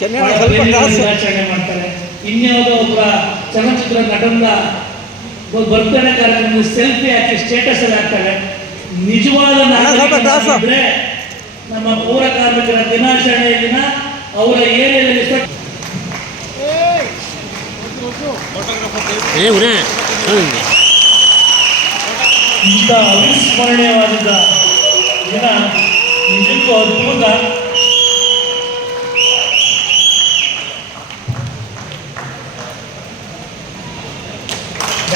ಚೆನ್ನೈ ಸ್ವಲ್ಪ ಪ್ರೇಮಿಗಳು ಮಾಡ್ತಾರೆ. ಇನ್ಯಾವುದೋ ಒಬ್ಬ ಚಲನಚಿತ್ರ ನಟನ ಬರ್ತಾನೆ ಕಾರ್ಯಕ್ರಮ ಸೆಲ್ಫಿ ಹಾಕಿ ಸ್ಟೇಟಸ್ ಅಲ್ಲಿ ಹಾಕ್ತಾರೆ. ನಿಜವಾದ. ನಾಗರಿಕರಾಗಿದ್ರೆ ನಮ್ಮ ಪೌರ ಕಾರ್ಮಿಕರ ದಿನಾಚರಣೆಯ ದಿನ ಅವರ ಏರಿಯಾದಲ್ಲಿ ಇಂಥ ಅವಿಸ್ಮರಣೀಯವಾದ ದಿನ ನಿಜಕ್ಕೂ ಅದ್ಭುತ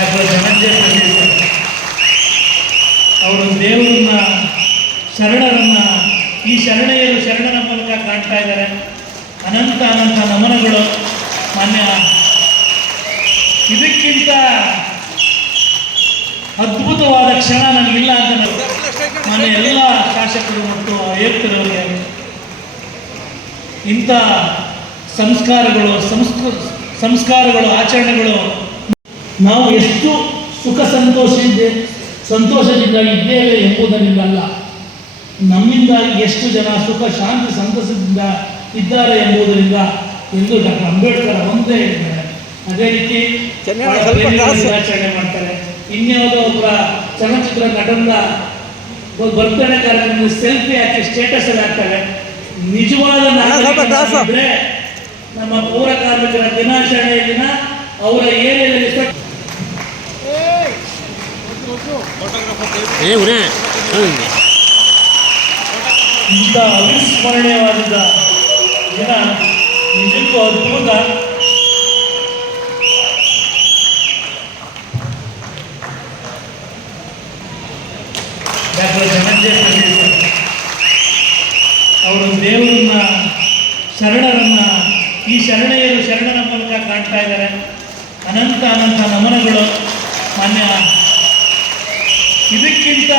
ಡಾಕ್ಟರ್ ಧನಂಜಯ ಅವರು ದೇವರನ್ನ, ಶರಣರನ್ನ, ಈ ಶರಣೆಯರು ಶರಣರ ಮೂಲಕ ಕಾಣ್ತಾ ಇದ್ದಾರೆ. ಅನಂತ ಅನಂತ ನಮನಗಳು. ಮಾನ್ಯ, ಇದಕ್ಕಿಂತ ಅದ್ಭುತವಾದ ಕ್ಷಣ ನನಗಿಲ್ಲ ಅಂತ ನಾನು ಎಲ್ಲ ಶಾಸಕರು ಮತ್ತು ಆಯುಕ್ತರವರಿಗೆ ಇಂಥ ಸಂಸ್ಕಾರಗಳು, ಸಂಸ್ಕೃ, ಸಂಸ್ಕಾರಗಳು, ಆಚರಣೆಗಳು ನಾವು ಎಷ್ಟು ಸುಖ ಸಂತೋಷದಿಂದ ಸಂತೋಷದಿಂದ ಇದ್ದೇವೆ ಎಂಬುದರಿಂದಲ್ಲ. ನಮ್ಮಿಂದ ಎಷ್ಟು ಜನ ಸುಖ ಶಾಂತಿ ಸಂತಸದಿಂದ ಇದ್ದಾರೆ ಎಂಬುದರಿಂದ ಎಂದು ಡಾಕ್ಟರ್ ಅಂಬೇಡ್ಕರ್ ಒಂದೇ ಹೇಳಿದ್ದಾರೆ. ಅದೇ ರೀತಿ ಆಚರಣೆ ಮಾಡ್ತಾರೆ. ಇನ್ಯಾವುದೋ ಒಬ್ಬ ಚಲನಚಿತ್ರ ನಟನ ಬರ್ತಾನೆ ಕಾರ್ಯಕ್ರಮ ಸೆಲ್ಫಿ ಹಾಕಿ ಸ್ಟೇಟಸ್ ಅಲ್ಲಿ ಹಾಕ್ತಾರೆ ನಿಜವಾದ. ನಮ್ಮ ಪೌರ ಕಾರ್ಮಿಕರ ದಿನಾಚರಣೆಯ ದಿನ ಅವರ ಏರಿಯಾದಲ್ಲಿ ಇಂಥ ಅವಿಸ್ಮರಣೀಯವಾದ ದಿನ ನಿಜಕ್ಕೂ ಅದ್ಭುತ. ಅವರು ದೇವರನ್ನ, ಶರಣರನ್ನ, ಈ ಶರಣೆಯರು ಶರಣರ ಮೂಲಕ ಕಾಣ್ತಾ ಇದ್ದಾರೆ. ಅನಂತ ಅನಂತ ನಮನಗಳು ಮಾನ್ಯ ಇದಕ್ಕಿಂತ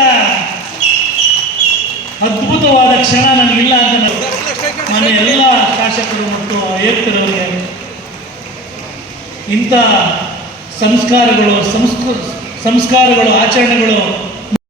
ಅದ್ಭುತವಾದ ಕ್ಷಣ ನನಗಿಲ್ಲ ಅಂತ ನನ್ನ ಎಲ್ಲ ಶಾಸಕರು ಮತ್ತು ಆಯುಕ್ತರವರಿಗೆ ಇಂಥ ಸಂಸ್ಕಾರಗಳು ಸಂಸ್ಕೃ ಸಂಸ್ಕಾರಗಳು ಆಚರಣೆಗಳು